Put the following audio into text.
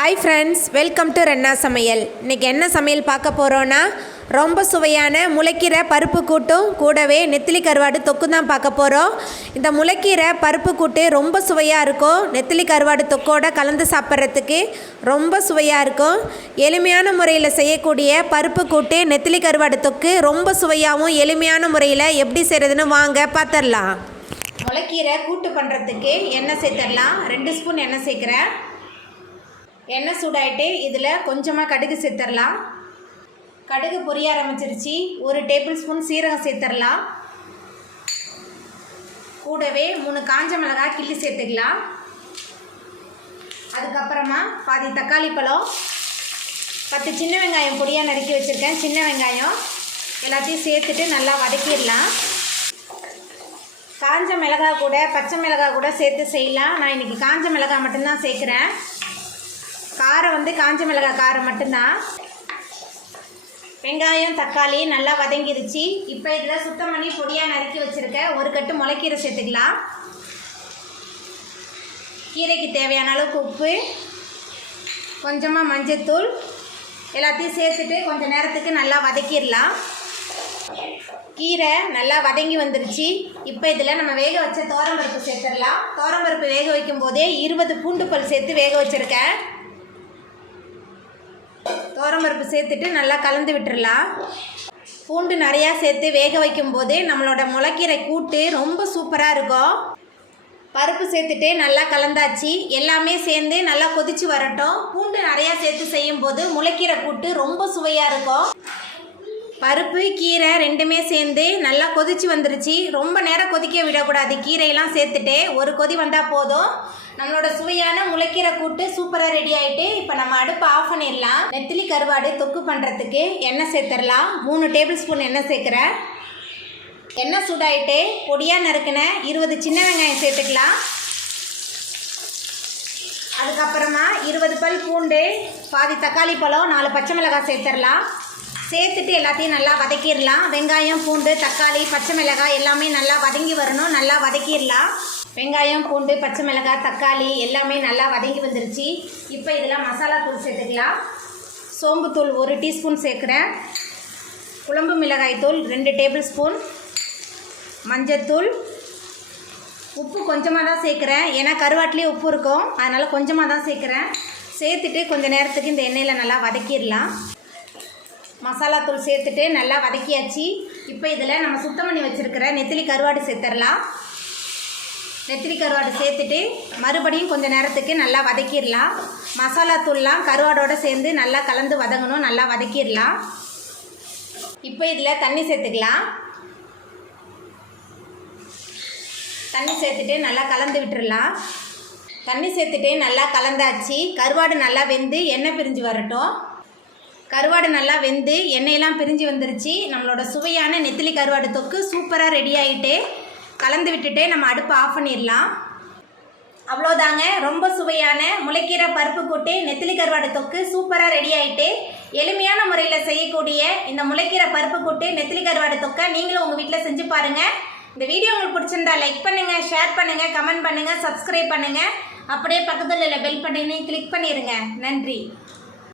Hi friends, welcome to Renna சமையல். இன்றைக்கி என்ன சமையல் பார்க்க போகிறோன்னா, ரொம்ப சுவையான முளைக்கீரை பருப்பு கூட்டும் கூடவே நெத்திலி கருவாடு தொக்கு தான் பார்க்க போகிறோம். இந்த முளைக்கீரை பருப்பு கூட்டு ரொம்ப சுவையாக இருக்கும். நெத்திலி கருவாடு தொக்கோடு கலந்து சாப்பிட்றதுக்கு ரொம்ப சுவையாக இருக்கும். எளிமையான முறையில் செய்யக்கூடிய பருப்பு கூட்டு நெத்திலி கருவாடு தொக்கு ரொம்ப சுவையாகவும் எளிமையான முறையில் எப்படி செய்கிறதுன்னு வாங்க பார்த்துடலாம். முளைக்கீரை கூட்டு பண்ணுறதுக்கு எண்ணெய் சேர்த்துடலாம். 2 ஸ்பூன் எண்ணெய் சேர்க்குறேன். எண்ணெய் சூடாயிட்டு இதில் கொஞ்சமாக கடுகு சேர்த்துடலாம். கடுகு பொரிய ஆரம்பிச்சிருச்சு. 1 டேபிள் ஸ்பூன் சீரகம் சேர்த்துடலாம். கூடவே 3 காஞ்ச மிளகாய் கிள்ளி சேர்த்துக்கலாம். அதுக்கப்புறமா பாதி தக்காளி பழம், 10 சின்ன வெங்காயம் பொடியாக நறுக்கி வச்சுருக்கேன். சின்ன வெங்காயம் எல்லாத்தையும் சேர்த்துட்டு நல்லா வதக்கிடலாம். காஞ்ச மிளகாய் கூட பச்சை மிளகாய் கூட சேர்த்து செய்யலாம். நான் இன்றைக்கி காஞ்ச மிளகாய் மட்டும்தான் சேர்க்குறேன். காரம் காஞ்ச மிளகாய் காரம் மட்டும்தான். வெங்காயம் தக்காளி நல்லா வதங்கிருச்சு. இப்போ இதில் சுத்தம் பண்ணி பொடியாக நறுக்கி வச்சுருக்கேன் 1 கட்டு முளைக்கீரை சேர்த்துக்கலாம். கீரைக்கு தேவையான அளவுக்கு உப்பு, கொஞ்சமாக மஞ்சத்தூள் எல்லாத்தையும் சேர்த்துட்டு கொஞ்சம் நேரத்துக்கு நல்லா வதக்கிடலாம். கீரை நல்லா வதங்கி வந்துருச்சு. இப்போ இதில் நம்ம வேக வச்ச தோரம்பருப்பு சேர்த்துடலாம். தோரம்பருப்பு வேக வைக்கும் போதே 20 பூண்டு பல் சேர்த்து வேக வச்சுருக்கேன். தோரம்பருப்பு சேர்த்துட்டு நல்லா கலந்து விட்டுடலாம். பூண்டு நிறையா சேர்த்து வேக வைக்கும் போது நம்மளோட முளைக்கீரை கூட்டு ரொம்ப சூப்பராக இருக்கும். பருப்பு சேர்த்துட்டு நல்லா கலந்தாச்சு. எல்லாமே சேர்ந்து நல்லா கொதித்து வரட்டும். பூண்டு நிறையா சேர்த்து செய்யும்போது முளைக்கீரை கூட்டு ரொம்ப சுவையாக இருக்கும். பருப்பு கீரை ரெண்டுமே சேர்ந்து நல்லா கொதித்து வந்துருச்சு. ரொம்ப நேரம் கொதிக்க விடக்கூடாது. கீரையெல்லாம் சேர்த்துட்டு ஒரு கொதி வந்தால் போதும். நம்மளோட சுவையான முளைக்கீரை கூட்டு சூப்பராக ரெடி ஆகிட்டு இப்போ நம்ம அடுப்பை ஆஃப் பண்ணிடலாம். நெத்திலி கருவாடு தொக்கு பண்ணுறதுக்கு எண்ணெய் சேர்த்துடலாம். 3 டேபிள் ஸ்பூன் எண்ணெய் சேர்க்குறேன். எண்ணெய் சூடாயிட்டு பொடியாக நறுக்கின 20 சின்ன வெங்காயம் சேர்த்துக்கலாம். அதுக்கப்புறமா 20 பல் பூண்டு, பாதி தக்காளி பழம், 4 பச்சை மிளகாய் சேர்த்துடலாம். சேர்த்துட்டு எல்லாத்தையும் நல்லா வதக்கிடலாம். வெங்காயம் பூண்டு தக்காளி பச்சை மிளகாய் எல்லாமே நல்லா வதங்கி வரணும். நல்லா வதக்கிடலாம். வெங்காயம் பூண்டு பச்சை மிளகாய் தக்காளி எல்லாமே நல்லா வதங்கி வந்துருச்சு. இப்போ இதில் மசாலா தூள் சேர்த்துக்கலாம். சோம்புத்தூள் 1 டீஸ்பூன் சேர்க்குறேன். குழம்பு மிளகாய் தூள் 2 டேபிள் ஸ்பூன், மஞ்சத்தூள், உப்பு கொஞ்சமாக தான் சேர்க்குறேன். ஏன்னா கருவாட்டிலே உப்பு இருக்கும், அதனால் கொஞ்சமாக தான் சேர்க்குறேன். சேர்த்துட்டு கொஞ்சம் நேரத்துக்கு இந்த எண்ணெயில் நல்லா வதக்கிடலாம். மசாலா தூள் சேர்த்துட்டு நல்லா வதக்கியாச்சு. இப்போ இதில் நம்ம சுத்தம் பண்ணி வச்சுருக்கிற நெத்திலி கருவாடு சேர்த்துடலாம். நெத்திலி கருவாடு சேர்த்துட்டு மறுபடியும் கொஞ்சம் நேரத்துக்கு நல்லா வதக்கிடலாம். மசாலா தூள்லாம் கருவாடோடு சேர்ந்து நல்லா கலந்து வதங்கணும். நல்லா வதக்கிடலாம். இப்போ இதில் தண்ணி சேர்த்துக்கலாம். தண்ணி சேர்த்துட்டு நல்லா கலந்து விட்டுடலாம். தண்ணி சேர்த்துட்டு நல்லா கலந்தாச்சு. கருவாடு நல்லா வெந்து எண்ணெய் பிரிஞ்சு வரட்டும். கருவாடு நல்லா வெந்து எண்ணெயெல்லாம் பிரிஞ்சு வந்துருச்சு. நம்மளோட சுவையான நெத்திலி கருவாடு தொக்கு சூப்பராக ரெடி ஆகிட்டு கலந்து விட்டுட்டு நம்ம அடுப்பை ஆஃப் பண்ணிடலாம். அவ்வளோதாங்க, ரொம்ப சுவையான முளைக்கீரை பருப்பு கூட்டு நெத்திலி கருவாடு தொக்கு சூப்பராக ரெடி ஆகிட்டு எளிமையான முறையில் செய்யக்கூடிய இந்த முளைக்கீரை பருப்பு கூட்டு நெத்திலி கருவாடு தொக்கை நீங்களும் உங்கள் வீட்டில் செஞ்சு பாருங்கள். இந்த வீடியோ உங்களுக்கு பிடிச்சிருந்தா லைக் பண்ணுங்கள், ஷேர் பண்ணுங்கள், கமெண்ட் பண்ணுங்கள், சப்ஸ்கிரைப் பண்ணுங்கள். அப்படியே பக்கத்தில் உள்ள பெல் பட்டனையும் கிளிக் பண்ணிடுங்க. நன்றி.